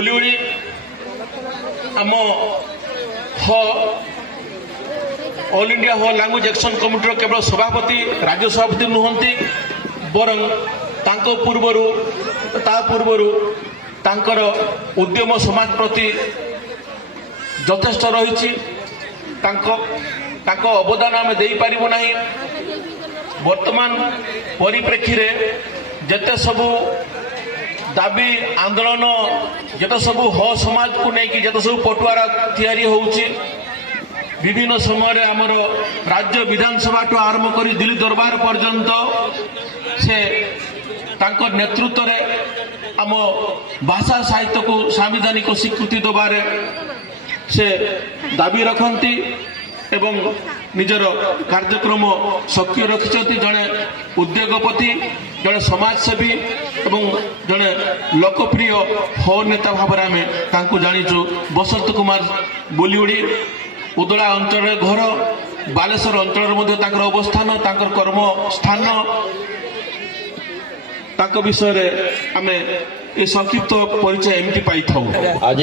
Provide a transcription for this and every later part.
बुलीउड़ी आम ह all India ह लैंग्वेज एक्शन कमिटी केवल सभापति राज्य सभापति नुहंती बरं तांको पूर्वरु तांकर उद्यम समाज प्रति यथेष्ट रही अवदान आम दे पारिबु नाही। वर्तमान परिप्रेक्षी रे जते सबू दाबी आंदोलन जते सबू ह समाज को लेकिन जते सबू पटुआरा तैयारी होउची विभिन्न समय आमर राज्य विधानसभा ठू आरंभ कर दिल्ली दरबार पर्यंत से तांको नेतृत्व रे आम भाषा साहित्य को संवैधानिक स्वीकृति दबारे से दाबी रखती एवं निजर कार्यक्रम सक्रिय रखिंट जड़े उद्योगपति जड़े समाजसेवी एवं जड़े लोकप्रिय हो नेता भाव आम जाचु बसंत कुमार बुलीउड़ी उदला अंचल घर बालेश्वर अंचल अवस्थान कर्म स्थान विषय आम ये संक्षिप्त परिचय एमती पाई था। आज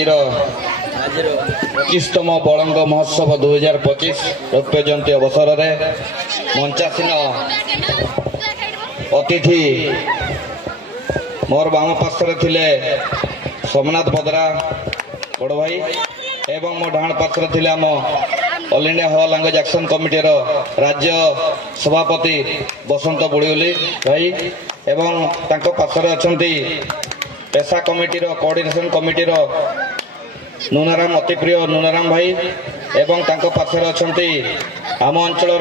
25तम बड़ंग महोत्सव 2025 रौप्य जयंती अवसर में मंचासीन अतिथि मोर बाम पार्श्व थिले सोमनाथ बदरा बड़ भाई एवं मो डाण पार्श्व थिले आम ऑल इंडिया ह लैंग्वेज एक्शन कमिटी राज्य सभापति बसंत बुड़ीउली भाई एवं तांको पार्श्व अछंती पेशा कमिटी कोऑर्डिनेशन कमिटी नूनाराम अति प्रिय नूनाराम भाई एवं तांको पार्श्व अछंती आम अंचल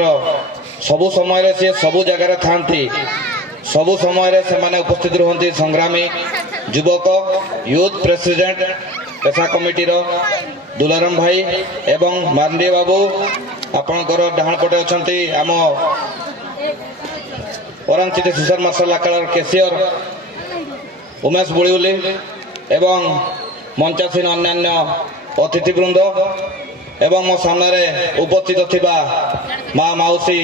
सबु समय से सबु जगार थांती सबु समय से माने उपस्थित रहती संग्रामी युवक यूथ प्रेसिडेंट पेशा कमिटी दुलाराम भाई एवं मारंडी बाबू आपणकर डाहाण पटे अछंती आम ओरांचित सुसर मार्शल आकाड़ केसियर उमेश बुड़ीउली एवं मंचासीन अन्यान्य अतिथिवृंद एवं मो सामने उपस्थित थिबा माँ माउसी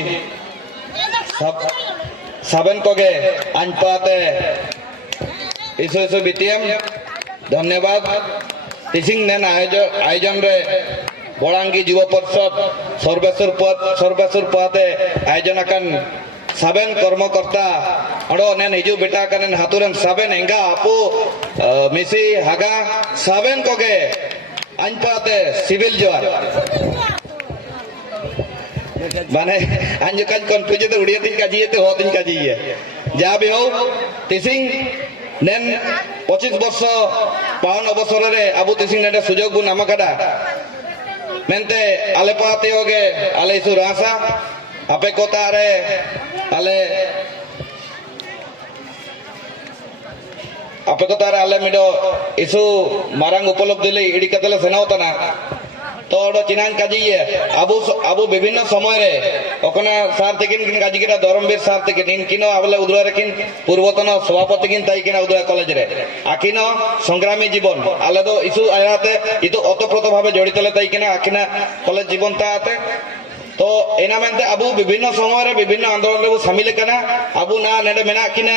साबेन कोगे आंपाते इसो बीटीएम धन्यवाद टीचिंग नेन आयोजन रे बड़ांगी युवा परिषद सर्वेश्वर पहाते आयोजन कन साबेन कर्मकर्ता अड़ो नेन हिजू बेटा कन हाथुरन साबेन एंगा आपू मिसी हागा साबेन कोगे अनपाते सिविल जवान माने अंजु कन कन्फ्यूज तो उड़िया दिन काजी तो हो दिन काजी है जा भी हो टीचिंग नेन 25 वर्ष पावन अवसर रे आबू टीचिंग नेन सुजोग बु नामकाडा मेनते आले पाते होगे आले इसु रासा आपे कोता रे आले आपे कोता रे आले मिडो इसु मारंग उपलब्धि ले इडी कतले सेनावतना तो चिनान काजी आबू विभिन्न समय रे ओकना सार तकिन काजीकिरा धर्मवीर सार तकिन इनकिनो आबले उदुरा रेकिन पूर्वतन सभापति किन ताइकिन उदुरा कॉलेज रे आकिनो संग्रामी जीवन आले दो इसु आयाते इतो ओतप्रोत भावे जड़ित ले ताइकिन आकिना कॉलेज जीवन ताते तो एना मेनते आबू विभिन्न समय रे विभिन्न आंदोलन रे शामिल कना आबू ना नेडे मेना किना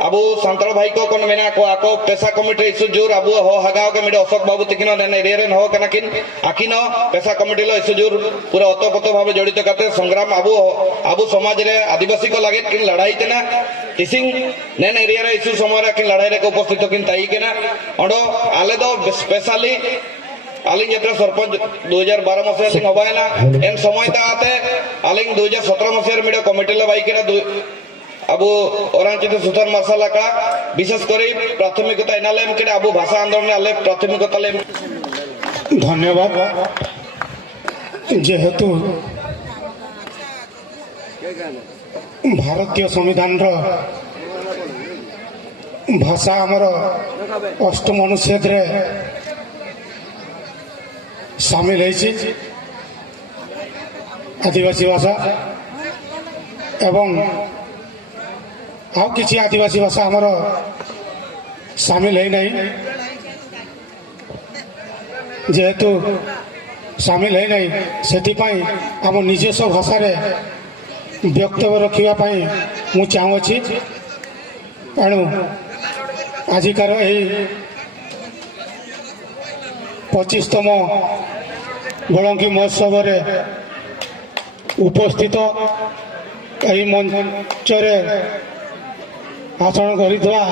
आबू संतल भाई को कोन मेना को आको पेशा कमिटी इसु जोर आबू हो हगाव के मिडे अशोक बाबू तिकिनो ने एरिया हो कना किन आकिनो पेशा कमिटी लो इसु जोर पूरा ओतप्रोत भावे जड़ित करते संग्राम आबू समाज रे आदिवासी को लागे किन लड़ाई तेना टिसिंग नेन एरिया रे इसु समय रे किन लड़ाई रे को उपस्थित किन ताई केना ओडो आले दो स्पेशली आलिंग जत्रा सरपंच 2012 मसीहा सिंह हबायना एन समय ताते आलिंग 2017 मसीहा मिडे कमिटी ले बाई केना अब ओरांचित सुसर मार्शल आकाड़ा विशेष कर प्राथमिकता इनालेम के अब भाषा आंदोलन आले प्राथमिकता ले धन्यवाद जेहेतु भारतीय संविधान भाषा आमर अष्टम अनुच्छेद रे शामिल है आदिवासी भाषा एवं आउ किसी आदिवासी भाषा आमर शामिल है नहीं जेहेतु शामिल है नहीं से आम निजस्व भाषा रे वक्तव्य रखापी मु चाहूँगी तेणु आजिकार 25তম বড়ঙ্গি মহোৎসবরে উপস্থিত এই মঞ্চরে ভাষণ କରିଥିବା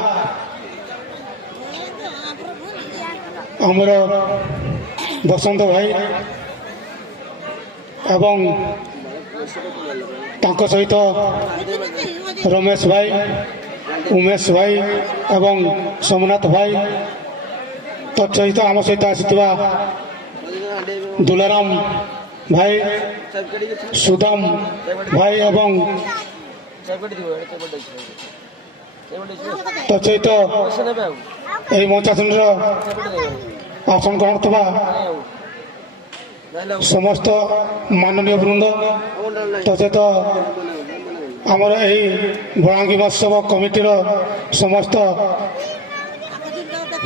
ଆମର ବସନ୍ତ ଭାଇ ଏବଂ ତାଙ୍କ ସହିତ ରମେଶ ଭାଇ, ଉମେଶ ଭାଇ ଏବଂ ସୋମନାଥ ଭାଇ ତତ୍ସହିତ ଆମ ସହିତ ଆସିଥିବା ଦୁଲାରାମ ଭାଇ, ସୁଦାମ ଭାଇ ଏବଂ ତତ୍ସହିତ ଏହି ମଞ୍ଚାସନର ଆସନ ଗ୍ରହଣ ଥିବା ସମସ୍ତ ମାନନୀୟ ବୃନ୍ଦ ତତ୍ସହିତ ଆମର ଏହି ବଳାଙ୍ଗୀ ମହୋତ୍ସବ କମିଟିର ସମସ୍ତ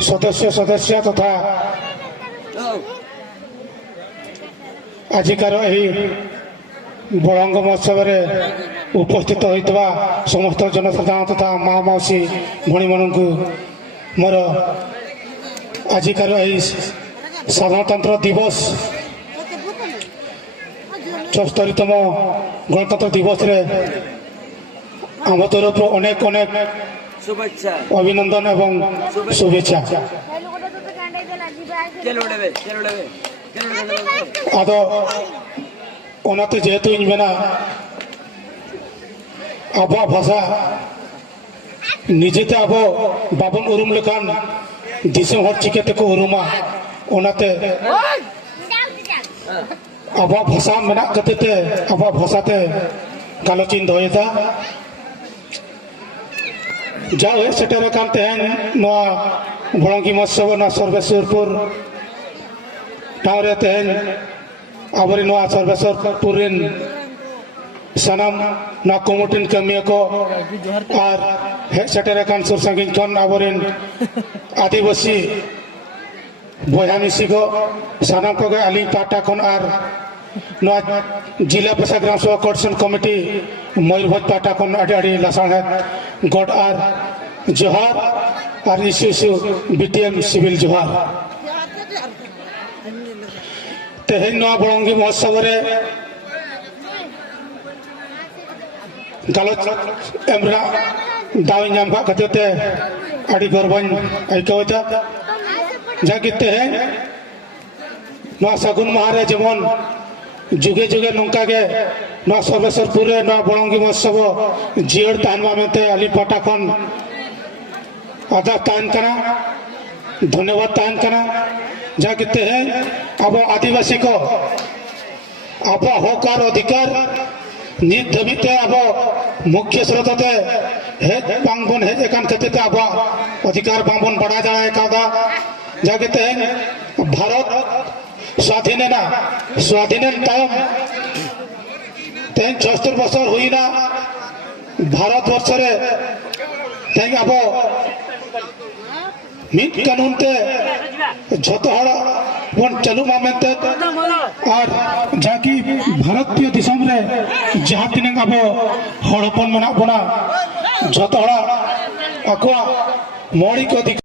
ସଦସ୍ୟ ତଥା ଆଜିକାର ଏହି ବଳାଙ୍ଗ ମହୋତ୍ସବରେ ଉପସ୍ଥିତ ହୋଇଥିବା ସମସ୍ତ ଜନସାଧାରଣ ତଥା ମା ମାଉସୀ ଭଉଣୀମାନଙ୍କୁ ମୋର ଆଜିକାର ଏହି ସାଧାରଣତନ୍ତ୍ର ଦିବସ 74ତମ ଗଣତନ୍ତ୍ର ଦିବସରେ ଆମ ତରଫରୁ ଅନେକ ଅନେକ ଅଭିନନ୍ଦନ ଏବଂ শুভেচ্ছা। আদো ওনাতে যেহেতু ইনবেনা আবো ভাষা নিজেতে আবো বাবন উরুম লেখান দিশম হর চিকেতে কো উরুমা ওনাতে আবো ভাষা মেনা কতেতে আবো ভাষাতে গালোচিন দয়েদা যাও সেটারে কান তেহেন নোয়া বড়ঙ্গি মহোৎসব না সর্বেশ্বরপুর টাউরে তেহেন আবরি নোয়া সর্বেশ্বরপুর সানাম না কমিটিন কমিয়ে কো আর সেটারে কান সুর সাঙ্গিন খন আবরিন আদিবাসী বয়া মিশি গো সানাম কো আলি পাটা খন আর নোয়া जिला प्रशासन ग्राम सभा कोऑर्डिनेशन कमिटी मयूरभंज पाटा খন आड़ी आड़ी लासाण गड आर जोहार और इशू बीटीएम सिविल जोहार तेहेन नवा बड़ंगी महोत्सव रे गालोच एमरा दावी नाम का कते आड़ी गर्वन आइकवता जाकि तेहेन नवा सगुन महारे जेमन जुगे जुगे नौका के नवा सर्वेश्वरपुर नवा बड़ंगी महोत्सव जियर तानवा मेते अलीपाटा खन आदा तान कना धन्यवाद तान कना जा किते हैं अब आदिवासी को अब होकार अधिकार नित धमिते अब मुख्य स्रोतते हे पांगबन हे एकान कते अब अधिकार पांगबन बढ़ा जाए कादा जा किते हैं भारत स्वाधीन टाइम तेन 76 बছর हुई ना भारत वर्ष रे तेन अब मिट कानून ते झोतो हड़ वन चालू मामेते और जाकी भारतीय दिसम रे जहां तिने अब हड़पन मना बना झोतो हड़ अकवा मौलिक अधिकार